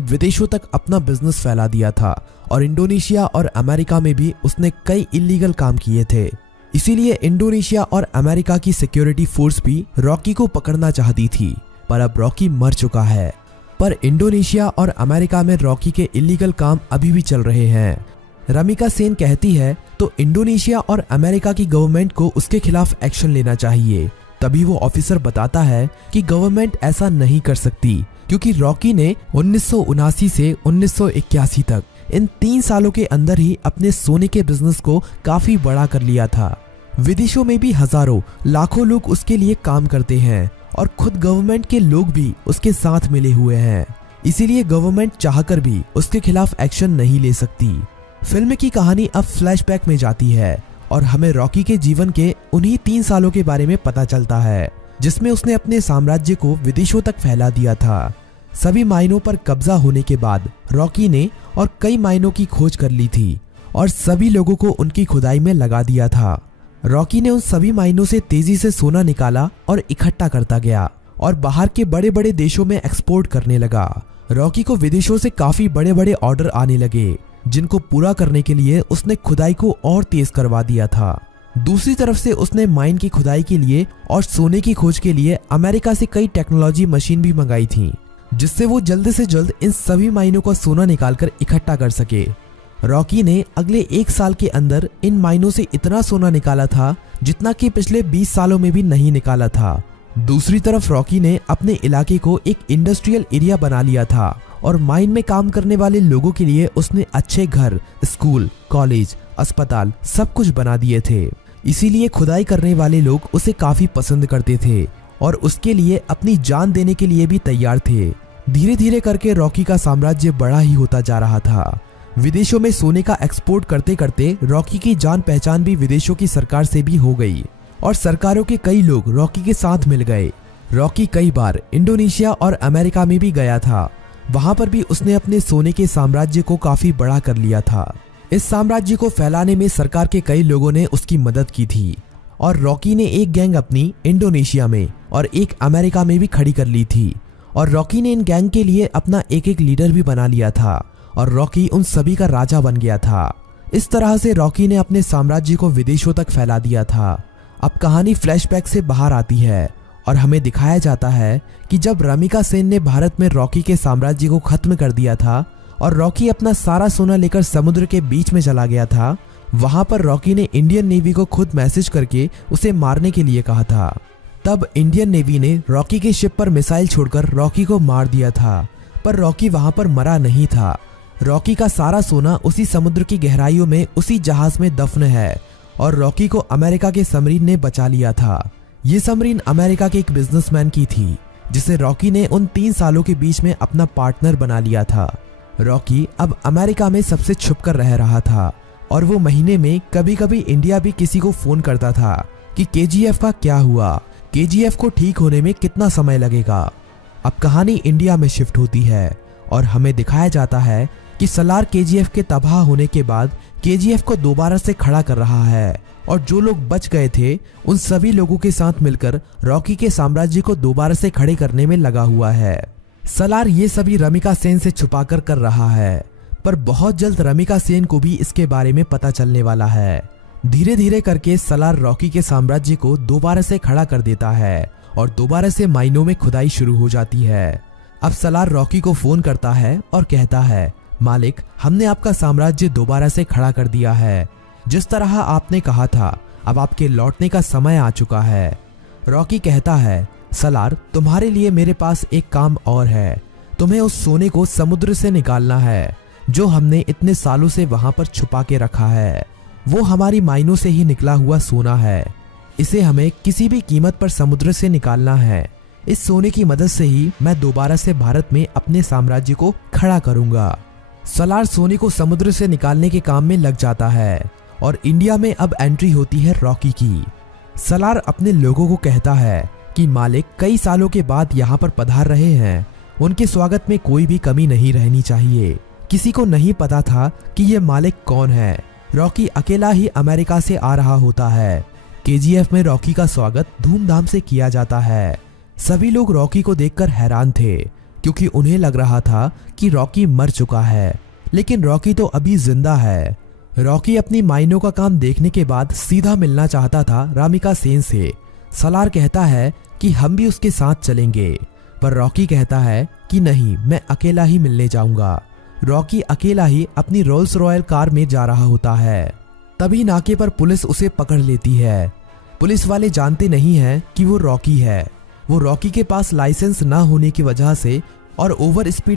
विदेशों तक अपना बिजनेस फैला दिया था और इंडोनेशिया और अमेरिका में भी उसने कई इलीगल काम किए थे। इसीलिए इंडोनेशिया और अमेरिका की सिक्योरिटी फोर्स भी रॉकी को पकड़ना चाहती थी, पर अब रॉकी मर चुका है। पर इंडोनेशिया और अमेरिका में रॉकी के इलीगल काम अभी भी चल रहे हैं। रमिका सेन कहती है तो इंडोनेशिया और अमेरिका की गवर्नमेंट को उसके खिलाफ एक्शन लेना चाहिए। तभी वो ऑफिसर बताता है कि गवर्नमेंट ऐसा नहीं कर सकती, क्योंकि रॉकी ने 1979 से 1981 तक इन 3 सालों के अंदर ही अपने सोने के बिजनेस को काफी बड़ा कर लिया था। विदेशों में भी हजारों लाखों लोग उसके लिए काम करते हैं और खुद गवर्नमेंट के लोग भी उसके साथ मिले हुए हैं। इसीलिए गवर्नमेंट चाहकर भी उसके खिलाफ एक्शन नहीं ले सकती। फिल्म की कहानी अब फ्लैशबैक में जाती है और हमें रॉकी के जीवन के उन्हीं 3 सालों के बारे में पता चलता है, जिसमें उसने अपने साम्राज्य को विदेशों तक फैला दिया था। सभी माइनों पर कब्जा होने के बाद रॉकी ने और कई माइनों की खोज कर ली थी और सभी लोगों को उनकी खुदाई में लगा दिया था। रॉकी ने उन सभी माइनों से तेजी से सोना निकाला और इकट्ठा करता गया और बाहर के बड़े बड़े देशों में एक्सपोर्ट करने लगा। रॉकी को विदेशों से काफी बड़े बड़े ऑर्डर आने लगे, जिनको पूरा करने के लिए उसने खुदाई को और तेज करवा दिया था। दूसरी तरफ से उसने माइन की खुदाई के लिए और सोने की खोज के लिए अमेरिका से कई टेक्नोलॉजी मशीन भी मंगाई थी, जिससे वो जल्द से जल्द इन सभी माइनों का सोना निकालकर इकट्ठा कर सके। रॉकी ने अगले 1 साल के अंदर इन माइनों से इतना सोना निकाला था जितना कि पिछले 20 सालों में भी नहीं निकाला था। दूसरी तरफ रॉकी ने अपने इलाके को एक इंडस्ट्रियल एरिया बना लिया था और माइन में काम करने वाले लोगों के लिए उसने अच्छे घर, स्कूल, कॉलेज, अस्पताल सब कुछ बना दिए थे। इसीलिए खुदाई करने वाले लोग उसे काफी पसंद करते थे और उसके लिए अपनी जान देने के लिए भी तैयार थे। धीरे धीरे करके रॉकी का साम्राज्य बड़ा ही होता जा रहा था। विदेशों में सोने का एक्सपोर्ट करते करते रॉकी की जान पहचान भी विदेशों की सरकार से भी हो गई और सरकारों के कई लोग रॉकी के साथ मिल गए। रॉकी कई बार इंडोनेशिया और अमेरिका में भी गया था। वहां पर भी उसने अपने सोने के साम्राज्य को काफी बड़ा कर लिया था। इस साम्राज्य को फैलाने में सरकार के कई लोगों ने उसकी मदद की थी और रॉकी ने एक गैंग अपनी इंडोनेशिया में और एक अमेरिका में भी खड़ी कर ली थी और रॉकी ने इन गैंग के लिए अपना एक एक लीडर भी बना लिया था और रॉकी उन सभी का राजा बन गया था। इस तरह से रॉकी ने अपने साम्राज्य को विदेशों तक फैला दिया था। अब कहानी फ्लैशबैक से बाहर आती है और हमें दिखाया जाता है कि जब रमिका सेन ने भारत में रॉकी के साम्राज्य को खत्म कर दिया था और रॉकी अपना सारा सोना लेकर समुद्र के बीच में चला गया था, वहां पर रॉकी ने इंडियन नेवी को खुद मैसेज करके उसे मारने के लिए कहा था। तब इंडियन नेवी ने रॉकी के शिप पर मिसाइल छोड़कर रॉकी को मार दिया था, पर रॉकी वहां पर मरा नहीं था। रॉकी का सारा सोना उसी समुद्र की गहराइयों में उसी जहाज में दफन है और रॉकी को अमेरिका के सबमरीन ने बचा लिया था। ये सबमरीन अमेरिका के एक बिजनेसमैन की थी, जिसे रॉकी ने उन 3 सालों के बीच में अपना पार्टनर बना लिया था। रॉकी अब अमेरिका में सबसे छुपकर रह रहा था और वो महीने में कभी कभी इंडिया भी किसी को फोन करता था कि केजीएफ का क्या हुआ, केजीएफ को ठीक होने में कितना समय लगेगा। अब कहानी इंडिया में शिफ्ट होती है और हमें दिखाया जाता है कि सलार केजीएफ के तबाह होने के बाद केजीएफ को दोबारा से खड़ा कर रहा है और जो लोग बच गए थे उन सभी लोगों के साथ मिलकर रॉकी के साम्राज्य को दोबारा से खड़े करने में लगा हुआ है। सलार ये सभी रमिका सेन से छुपाकर कर रहा है, पर बहुत जल्द रमिका सेन को भी इसके बारे में पता चलने वाला है। धीरे धीरे करके सलार रॉकी के साम्राज्य को दोबारा से खड़ा कर देता है और दोबारा से माइनों में खुदाई शुरू हो जाती है। अब सलार रॉकी को फोन करता है और कहता है, मालिक, हमने आपका साम्राज्य दोबारा से खड़ा कर दिया है। जिस तरह आपने कहा था, अब आपके लौटने का समय आ चुका है। रॉकी कहता है, सलार, तुम्हारे लिए मेरे पास एक काम और है। तुम्हें उस सोने को समुद्र से निकालना है जो हमने इतने सालों से वहां पर छुपा के रखा है। वो हमारी माइनों से ही निकला हुआ सोना है। इसे हमें किसी भी कीमत पर समुद्र से निकालना है। इस सोने की मदद से ही मैं दोबारा से भारत में अपने साम्राज्य को खड़ा करूंगा। सलार सोने को समुद्र से निकालने के काम में लग जाता है और इंडिया में अब एंट्री होती है रॉकी की। सलार अपने लोगों को कहता है कि मालिक कई सालों के बाद यहाँ पर पधार रहे हैं, उनके स्वागत में कोई भी कमी नहीं रहनी चाहिए। किसी को नहीं पता था कि ये मालिक कौन है। रॉकी अकेला ही अमेरिका से आ रहा होता है। केजीएफ में रॉकी का स्वागत धूमधाम से किया जाता है। सभी लोग रॉकी को देखकर हैरान थे, क्योंकि उन्हें लग रहा था कि रॉकी मर चुका है, लेकिन रॉकी तो अभी जिंदा है। रॉकी अपनी माइनों का काम देखने के बाद सीधा मिलना चाहता था रामिका सेन से। सलार कहता है कि हम भी उसके साथ चलेंगे, पर रॉकी कहता है कि नहीं, मैं अकेला ही मिलने जाऊंगा। रॉकी अकेला ही अपनी रोल्स रॉयल कार में जा रहा होता है। तभी नाके पर पुलिस उसे पकड़ लेती है। पुलिस वाले जानते नहीं हैं कि वो रॉकी है। वो रॉकी के पास लाइसेंस ना होने की वजह से और ओवर स्पीड